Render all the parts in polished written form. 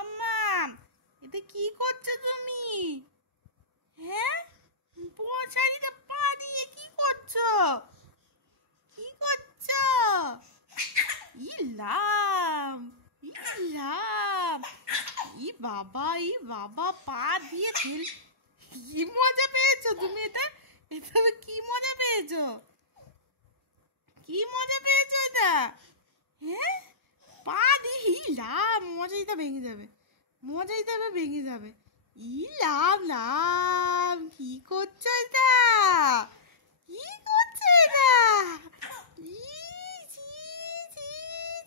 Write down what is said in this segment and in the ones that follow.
মাম্মাম, এটা কি করছো তুমি? হ্যাঁ, মশারিতে পা দিয়ে কি করছো? কি করছো? ইলাম, ইলাম, ই বাবা পা দিয়ে ঠেল। কি মজা পেয়েছো তুমি? এটা এটা কি মজা পেয়েছো? কি মজা পেয়েছো এটা? হ্যাঁ, পা দিয়ে ইলাম, মজাইটা ভেঙে যাবে, মজাইটা এবার ভেঙে যাবে। ইলাম লাম, কি করছো এটা? কি করছো এটা? ই ছি ছি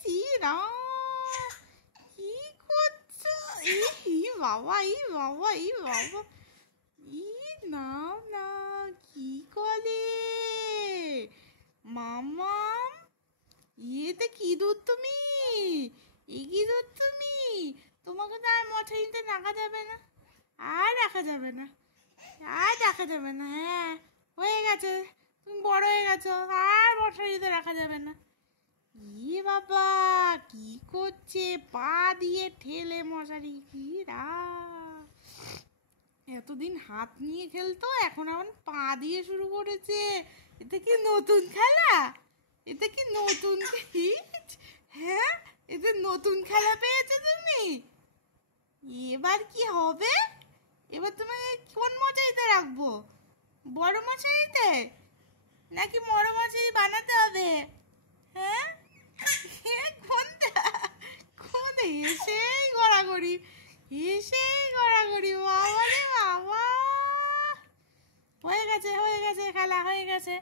ছি রাম, কি করছো? বাবা, বাবা, ই নাম না, কি করে মামাম? ইয়েতে কি দুধ তুমি? কি দুধ তুমি? তোমাকে তো আর মশারিতে রাখা যাবে না, আর রাখা যাবে না, আর রাখা যাবে না। হ্যাঁ, হয়ে গেছে, তুমি বড় হয়ে গেছো, আর মশারিতে রাখা যাবে না। বাবা, কি করছে? পা দিয়ে ঠেলে মশারি, কি রা! এতদিন হাত নিয়ে খেলতো, এখন আবার পা দিয়ে শুরু করেছে। এটা কি নতুন খেলা? এটা কি নতুন? হ্যাঁ, এটা নতুন খেলা পেয়েছো তুমি? এবার কি হবে? এবার তোমাকে কোন মশারিতে রাখবো? বড় মশারিতে নাকি বড় মশারি বানাতে হবে? হ্যাঁ, কোনটা? কোনটা? এসেই গড়াগড়ি, এসেই গড়াগড়ি, বাবা রে বাবা! হয়ে গেছে, হয়ে গেছে, খেলা হয়ে গেছে।